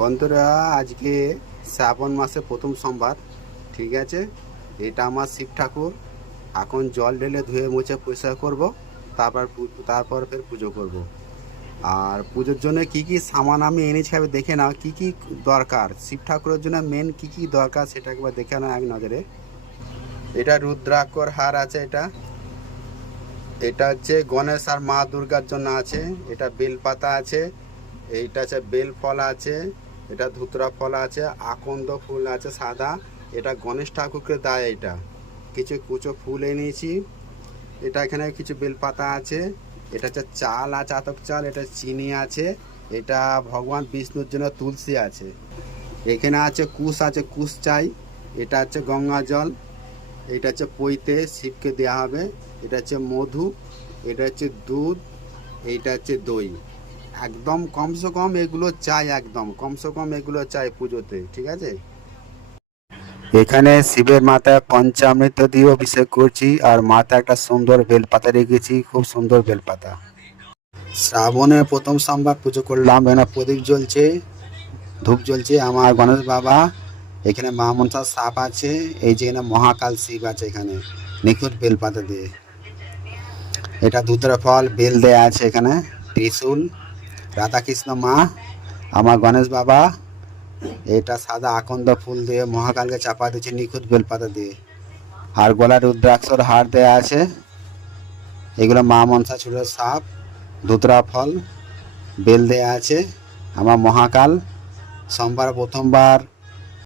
বন্ধুরা, আজকে শ্রাবণ মাসে প্রথম সোমবার। ঠিক আছে, এটা আমার শিব ঠাকুর। এখন জল ঢেলে ধুয়ে মুছে পরিষ্কার করব, তারপর ফের পুজো করব। আর পুজোর জন্য কি কি সামান আমি এনেছি আমি দেখে নাও, কি কি দরকার শিব ঠাকুরের জন্য, মেন কি কি দরকার সেটা একবার দেখে নাও এক নজরে। এটা রুদ্রাক্ষর হার আছে, এটা এটা হচ্ছে গণেশ আর মা দুর্গার জন্য আছে। এটা বেলপাতা আছে, এইটা আছে বেল ফল আছে, এটা ধুতরা ফল আছে, আকন্দ ফুল আছে সাদা। এটা গণেশ ঠাকুরকে দেয়। এটা কিছু কুচো ফুল এনেছি। এটা এখানে কিছু বেলপাতা আছে। এটা হচ্ছে চাল আছে, আতপ চাল। এটা চিনি আছে। এটা ভগবান বিষ্ণুর জন্য তুলসী আছে। এখানে আছে কুশ, আছে কুশ চাই। এটা হচ্ছে গঙ্গা জল। এটা হচ্ছে পৈতে শিবকে দেওয়া হবে। এটা হচ্ছে মধু। এটা হচ্ছে দুধ। এইটা হচ্ছে দই। একদম কমসে কম এগুলো চাই, একদম কমসে কম এগুলো চাই পুজোতে। ঠিক আছে, এখানে শিবের মাথায় পঞ্চামৃত দিয়ে অভিষেক করছি, আর মাথায় একটা সুন্দর বেলপাতা রেখেছি, খুব সুন্দর বেলপাতা। শ্রাবণের প্রথম সোমবার পুজো করলাম। এখানে প্রদীপ জ্বলছে, ধূপ জ্বলছে। আমার গণেশ বাবা, এখানে মা মনসার সাপ আছে, এই যে এখানে মহাকাল শিব আছে, এখানে নিখুঁত বেলপাতা দিয়ে। এটা ধুতরা ফল বেল দেয়া আছে, এখানে ত্রিশূল, রাধাকৃষ্ণ মা, আমার গণেশ বাবা। এটা সাদা আকন্দ ফুল দিয়ে মহাকালকে চাপা দিয়েছে নিখুঁত বেলপাতা দিয়ে। আর গলায় রুদ্রাক্ষর হার দেয়া আছে। এগুলো মা মনসা চূড়ের সাপ, ধুতরা ফল, বেল দেয়া আছে। আমার মহাকাল সোমবার প্রথমবার